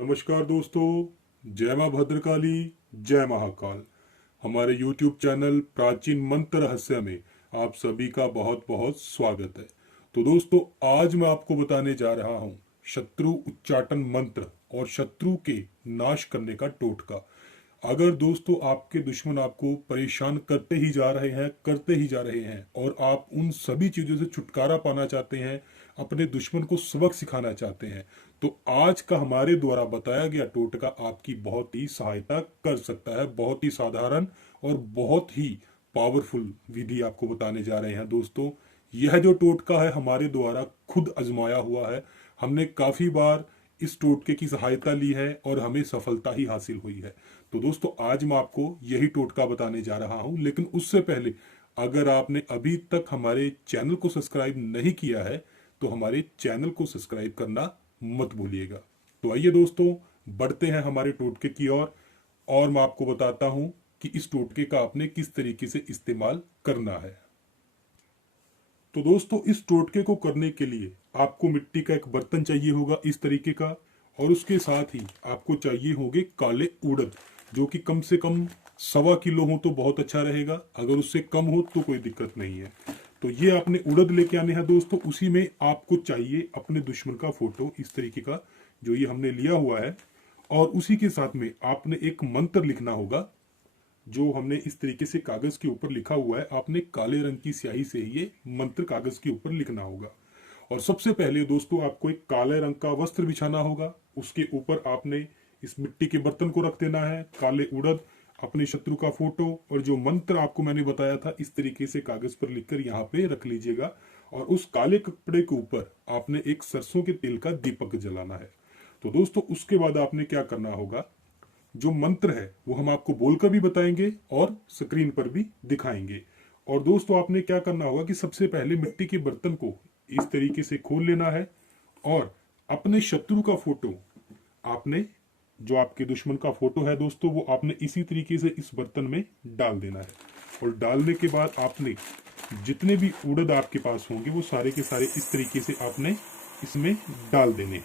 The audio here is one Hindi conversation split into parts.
नमस्कार दोस्तों। जय मां भद्रकाली, जय महाकाल। हमारे YouTube चैनल प्राचीन मंत्र रहस्य में आप सभी का बहुत बहुत स्वागत है। तो दोस्तों, आज मैं आपको बताने जा रहा हूं शत्रु उच्चाटन मंत्र और शत्रु के नाश करने का टोटका। अगर दोस्तों आपके दुश्मन आपको परेशान करते ही जा रहे हैं और आप उन सभी चीजों से छुटकारा पाना चाहते हैं, अपने दुश्मन को सबक सिखाना चाहते हैं, तो आज का हमारे द्वारा बताया गया टोटका आपकी बहुत ही सहायता कर सकता है। बहुत ही साधारण और बहुत ही पावरफुल विधि आपको बताने जा रहे हैं दोस्तों। यह जो टोटका है हमारे द्वारा खुद आजमाया हुआ है। हमने काफी बार इस टोटके की सहायता ली है और हमें सफलता ही हासिल हुई है। तो दोस्तों, आज मैं आपको यही टोटका बताने जा रहा हूं, लेकिन उससे पहले अगर आपने अभी तक हमारे चैनल को सब्सक्राइब नहीं किया है तो हमारे चैनल को सब्सक्राइब करना मत भूलिएगा। तो आइए दोस्तों, बढ़ते हैं हमारे टोटके की ओर और मैं आपको बताता हूं कि इस टोटके का आपने किस तरीके से इस्तेमाल करना है। तो दोस्तों, इस टोटके को करने के लिए आपको मिट्टी का एक बर्तन चाहिए होगा इस तरीके का, और उसके साथ ही आपको चाहिए होंगे काले उड़द, जो कि कम से कम 1.25 किलो हो तो बहुत अच्छा रहेगा। अगर उससे कम हो तो कोई दिक्कत नहीं है। तो ये आपने उड़द लेके आने हैं दोस्तों। उसी में आपको चाहिए अपने दुश्मन का फोटो इस तरीके का, जो ये हमने लिया हुआ है, और उसी के साथ में आपने एक मंत्र लिखना होगा जो हमने इस तरीके से कागज के ऊपर लिखा हुआ है। आपने काले रंग की स्याही से ये मंत्र कागज के ऊपर लिखना होगा। और सबसे पहले दोस्तों, आपको एक काले रंग का वस्त्र बिछाना होगा। उसके ऊपर आपने इस मिट्टी के बर्तन को रख देना है, काले उड़द, अपने शत्रु का फोटो और जो मंत्र आपको मैंने बताया था इस तरीके से कागज पर लिखकर यहाँ पे रख लीजिएगा। और उस काले कपड़े के ऊपर आपने एक सरसों के तेल का दीपक जलाना है। तो दोस्तों, उसके बाद आपने क्या करना होगा, जो मंत्र है वो हम आपको बोलकर भी बताएंगे और स्क्रीन पर भी दिखाएंगे। और दोस्तों, आपने क्या करना होगा कि सबसे पहले मिट्टी के बर्तन को इस तरीके से खोल लेना है और अपने शत्रु का फोटो आपने, जो आपके दुश्मन का फोटो है दोस्तों, वो आपने इसी तरीके से इस बर्तन में डाल देना है। और डालने के बाद आपने जितने भी उड़द आपके पास होंगे वो सारे के सारे इस तरीके से आपने इसमें डाल देने हैं।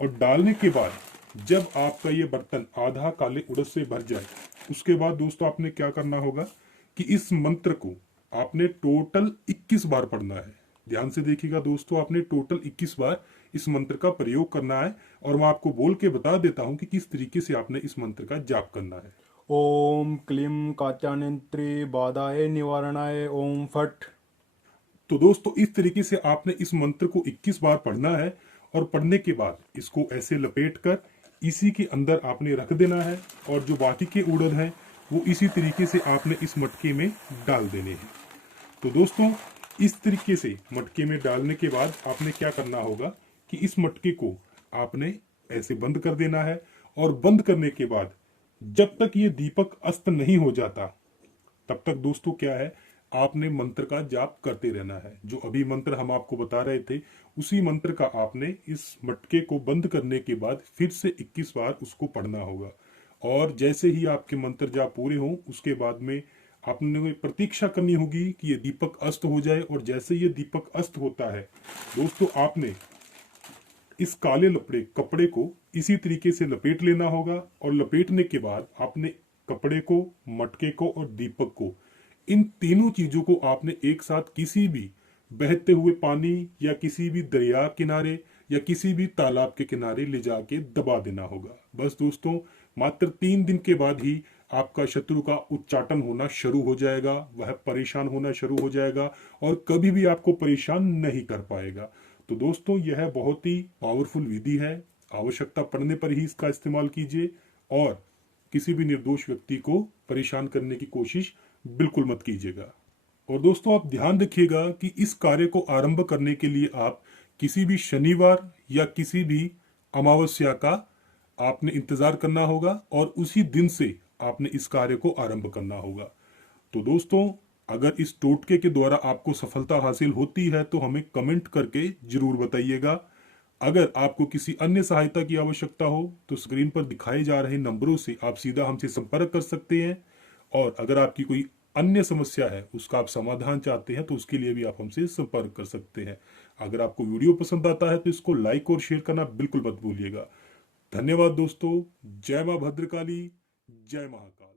और डालने के बाद जब आपका ये बर्तन आधा काले उड़द से भर जाए, उसके बाद दोस्तों आपने क्या करना होगा कि इस मंत्र को आपने टोटल 21 बार पढ़ना है। ध्यान से देखिएगा दोस्तों, आपने टोटल 21 बार इस मंत्र का प्रयोग करना है। और मैं आपको बोल के बता देता हूं कि किस तरीके से आपने इस मंत्र का जाप करना है। ओम क्लीं कात्यायत्री बाधाय निवारणाय ओम फट। तो दोस्तों, इस तरीके से आपने इस मंत्र को 21 बार पढ़ना है। और पढ़ने के बाद इसको ऐसे लपेट कर इसी के अंदर आपने रख देना है। और जो बाकी के उड़द हैं वो इसी तरीके से आपने इस मटके में डाल देने हैं। तो दोस्तों, इस तरीके से मटके में डालने के बाद आपने क्या करना होगा कि इस मटके को आपने ऐसे बंद कर देना है। और बंद करने के बाद जब तक ये दीपक अस्त नहीं हो जाता तब तक दोस्तों क्या है, आपने मंत्र का जाप करते रहना है। जो अभी मंत्र हम आपको बता रहे थे उसी मंत्र का आपने इस मटके को बंद करने के बाद फिर से 21 बार उसको पढ़ना होगा। और जैसे ही आपके मंत्र जाप पूरे हों उसके बाद में आपने प्रतीक्षा करनी होगी कि ये दीपक अस्त हो जाए। और जैसे ये दीपक अस्त होता है दोस्तों, आपने इस काले कपड़े को इसी तरीके से लपेट लेना होगा। और लपेटने के बाद आपने कपड़े को, मटके को और दीपक को, इन तीनों चीजों को आपने एक साथ किसी भी बहते हुए पानी या किसी भी दरिया किनारे या किसी भी तालाब के किनारे ले जाके दबा देना होगा। बस दोस्तों, मात्र 3 दिन के बाद ही आपका शत्रु का उच्चाटन होना शुरू हो जाएगा, वह परेशान होना शुरू हो जाएगा और कभी भी आपको परेशान नहीं कर पाएगा। तो दोस्तों, यह बहुत ही पावरफुल विधि है। आवश्यकता पड़ने पर ही इसका इस्तेमाल कीजिए और किसी भी निर्दोष व्यक्ति को परेशान करने की कोशिश बिल्कुल मत कीजिएगा। और दोस्तों, आप ध्यान रखिएगा कि इस कार्य को आरंभ करने के लिए आप किसी भी शनिवार या किसी भी अमावस्या का आपने इंतजार करना होगा और उसी दिन से आपने इस कार्य को आरंभ करना होगा। तो दोस्तों, अगर इस टोटके के द्वारा आपको सफलता हासिल होती है तो हमें कमेंट करके जरूर बताइएगा। अगर आपको किसी अन्य सहायता की आवश्यकता हो तो स्क्रीन पर दिखाए जा रहे नंबरों से आप सीधा हमसे संपर्क कर सकते हैं। और अगर आपकी कोई अन्य समस्या है, उसका आप समाधान चाहते हैं, तो उसके लिए भी आप हमसे संपर्क कर सकते हैं। अगर आपको वीडियो पसंद आता है तो इसको लाइक और शेयर करना बिल्कुल मत भूलिएगा। धन्यवाद दोस्तों। जय मां भद्रकाली, जय महाकाल।